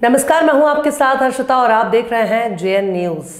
नमस्कार, मैं हूं आपके साथ हर्षिता और आप देख रहे हैं जेएन न्यूज।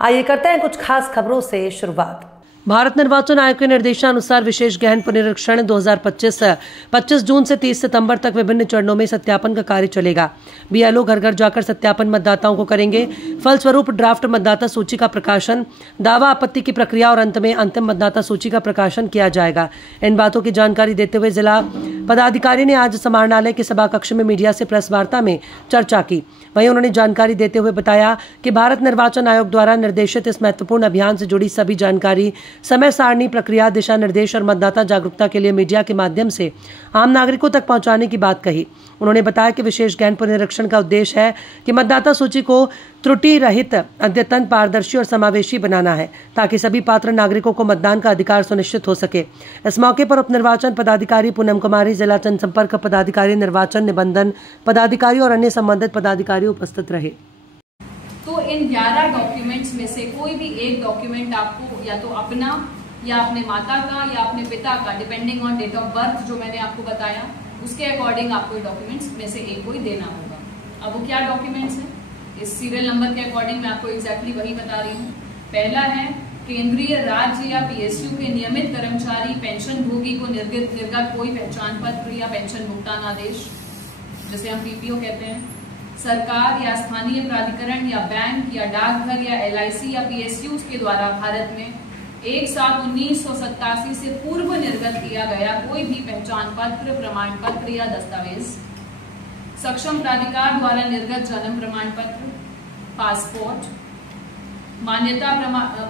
आइए करते हैं कुछ खास खबरों से शुरुआत। भारत निर्वाचन आयोग के निर्देशानुसार विशेष गहन पुनरीक्षण 2025 जून से 30 सितंबर तक विभिन्न चरणों में सत्यापन का कार्य चलेगा। बीएलओ घर घर जाकर सत्यापन मतदाताओं को करेंगे। फलस्वरूप ड्राफ्ट मतदाता सूची का प्रकाशन, दावा आपत्ति की प्रक्रिया और अंत में अंतिम मतदाता सूची का प्रकाशन किया जाएगा। इन बातों की जानकारी देते हुए जिला पदाधिकारी ने आज समाहरणालय के सभा कक्ष में मीडिया से प्रेस वार्ता में चर्चा की। वहीं उन्होंने जानकारी देते हुए बताया कि भारत निर्वाचन आयोग द्वारा निर्देशित इस महत्वपूर्ण अभियान से जुड़ी सभी जानकारी, समय सारणी, प्रक्रिया, दिशा निर्देश और मतदाता जागरूकता के लिए मीडिया के माध्यम से आम नागरिकों तक पहुंचाने की बात कही। उन्होंने बताया कि विशेष गहन पुनरीक्षण का उद्देश्य है कि मतदाता सूची को त्रुटि रहित, अद्यतन, पारदर्शी और समावेशी बनाना है ताकि सभी पात्र नागरिकों को मतदान का अधिकार सुनिश्चित हो सके। इस मौके पर उप निर्वाचन पदाधिकारी पूनम कुमारी, जिला जनसंपर्क पदाधिकारी, निर्वाचन निबंधन पदाधिकारी और अन्य संबंधित पदाधिकारी उपस्थित रहे। तो इन 11 डॉक्यूमेंट्स में से कोई भी एक डॉक्यूमेंट आपको या तो अपना या अपने माता का या अपने पिता का, depending on date of birth जो मैंने आपको बताया, उसके अकॉर्डिंग आपको डॉक्यूमेंट्स में से एक कोई देना होगा। अब वो क्या डॉक्यूमेंट्स हैं, इस सीरियल नंबर के अकॉर्डिंग मैं आपको एग्जैक्टली वही बता रही हूँ। पहला है केंद्रीय, राज्य या पीएसयू के नियमित कर्मचारी पेंशन भोगी को निर्गत कोई पहचान पत्र या पेंशन भुगतान आदेश, जिसे हम पीपीओ कहते हैं। सरकार या स्थानीय प्राधिकरण या बैंक या डाकघर या एलआईसी या पीएसयू के द्वारा भारत में 1/7/1987 से पूर्व निर्गत किया गया कोई भी पहचान पत्र, प्रमाण पत्र या दस्तावेज। सक्षम प्राधिकार द्वारा निर्गत जन्म प्रमाण पत्र, पासपोर्ट, मान्यता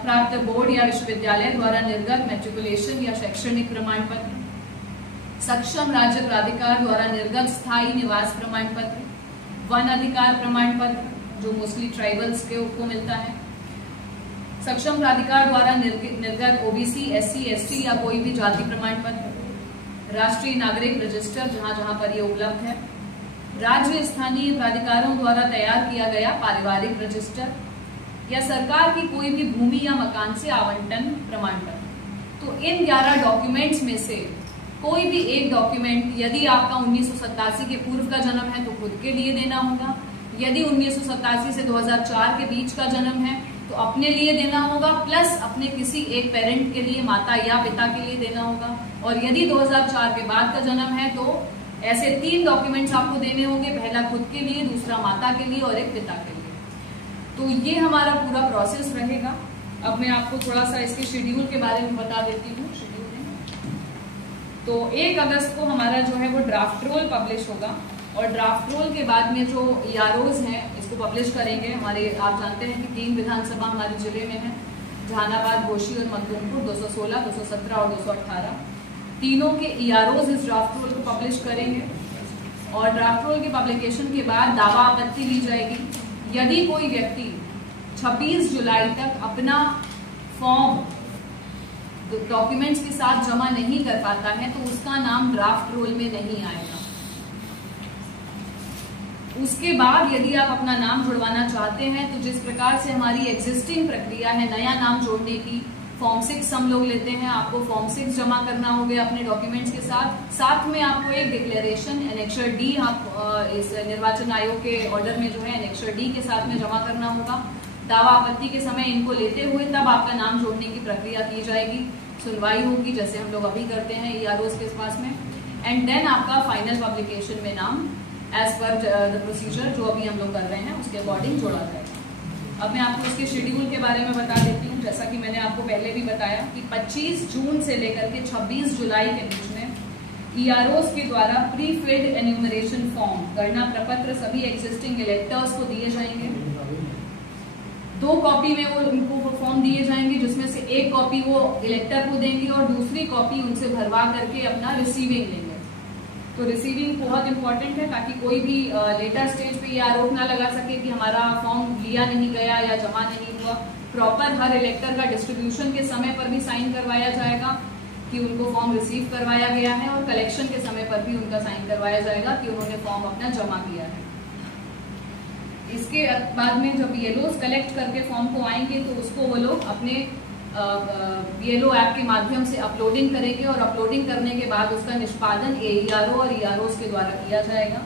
प्राप्त बोर्ड या विश्वविद्यालय द्वारा निर्गत मैट्रिकुलेशन या शैक्षणिक प्रमाण पत्र, सक्षम राज्य प्राधिकार द्वारा निर्गत स्थायी निवास प्रमाण पत्र, वन अधिकार प्रमाण पत्र जो मोस्टली ट्राइबल्स को मिलता है, सक्षम प्राधिकार द्वारा निर्गत ओबीसी, एससी, एसटी या कोई भी जाति प्रमाण पत्र, राष्ट्रीय नागरिक रजिस्टर जहां पर ये उपलब्ध है, राज्य स्थानीय प्राधिकारों द्वारा तैयार किया गया पारिवारिक रजिस्टर या सरकार की कोई भी भूमि या मकान से आवंटन प्रमाण पत्र। तो इन 11 डॉक्यूमेंट्स में से कोई भी एक डॉक्यूमेंट, यदि आपका 1987 के पूर्व का जन्म है तो खुद के लिए देना होगा, यदि 1987 से 2004 के बीच का जन्म है तो अपने लिए देना होगा, प्लस अपने किसी एक पेरेंट के लिए, माता या पिता के लिए देना होगा, और यदि 2004 के बाद का जन्म है तो ऐसे 3 डॉक्यूमेंट्स आपको देने होंगे, पहला खुद के लिए, दूसरा माता के लिए और एक पिता के लिए। तो ये हमारा पूरा प्रोसेस रहेगा। अब मैं आपको थोड़ा सा इसके शेड्यूल के बारे में बता देती हूँ। तो 1 अगस्त को हमारा जो है वो ड्राफ्ट रोल पब्लिश होगा और ड्राफ्ट रोल के बाद में जो ईआरओज हैं इसको पब्लिश करेंगे। हमारे, आप जानते हैं कि 3 विधानसभा हमारे जिले में है, जहानाबाद, घोसी और मखदूमपुर, 216, 217 और 218। तीनों के ईआरओज इस ड्राफ्ट रोल को पब्लिश करेंगे और ड्राफ्ट रोल के पब्लिकेशन के बाद दावा आपत्ति ली जाएगी। यदि कोई व्यक्ति 26 जुलाई तक अपना फॉर्म डॉक्यूमेंट्स के साथ जमा नहीं कर पाता है तो उसका नाम ड्राफ्ट रोल में नहीं आएगा। उसके बाद यदि आप अपना नाम जुड़वाना चाहते हैं तो जिस प्रकार से हमारी एग्जिस्टिंग प्रक्रिया है नया नाम जोड़ने की, फॉर्म 6 हम लोग लेते हैं, आपको फॉर्म 6 जमा करना होगा अपने डॉक्यूमेंट्स के साथ में आपको एक डिक्लेरेशन एनेक्सर डी, आप इस निर्वाचन आयोग के ऑर्डर में जो है एनेक्सर डी के साथ में जमा करना होगा। दावा आपत्ति के समय इनको लेते हुए तब आपका नाम जोड़ने की प्रक्रिया की जाएगी, सुनवाई होगी जैसे हम लोग अभी करते हैं ईआरओज के पास में, एंड देन आपका फाइनल पब्लिकेशन में नाम एज पर द प्रोसीजर जो अभी हम लोग कर रहे हैं उसके अकॉर्डिंग जोड़ा जाएगा। अब मैं आपको इसके शेड्यूल के बारे में बता देती हूँ। जैसा कि मैंने आपको पहले भी बताया कि 25 जून से लेकर के 26 जुलाई के बीच में ईआरओज के द्वारा प्री फिल्ड एन्यूमरेशन फॉर्म, गणना प्रपत्र सभी एग्जिस्टिंग इलेक्टर्स को दिए जाएंगे। 2 कॉपी में वो उनको फॉर्म दिए जाएंगे, जिसमें से एक कॉपी वो इलेक्टर को देंगे और दूसरी कॉपी उनसे भरवा करके अपना रिसीविंग लेंगे। तो रिसीविंग बहुत इंपॉर्टेंट है ताकि कोई भी लेटर स्टेज पे ये आरोप ना लगा सके कि हमारा फॉर्म लिया नहीं गया या जमा नहीं हुआ। प्रॉपर हर इलेक्टर का डिस्ट्रीब्यूशन के समय पर भी साइन करवाया जाएगा कि उनको फॉर्म रिसीव करवाया गया है और कलेक्शन के समय पर भी उनका साइन करवाया जाएगा कि उन्होंने फॉर्म अपना जमा किया है। इसके बाद में जब बीएलओज कलेक्ट करके फॉर्म को आएंगे तो उसको वो लोग अपने बीएलओ ऐप के माध्यम से अपलोडिंग करेंगे और अपलोडिंग करने के बाद उसका निष्पादन एईआरओ और ईआरओज के द्वारा किया जाएगा।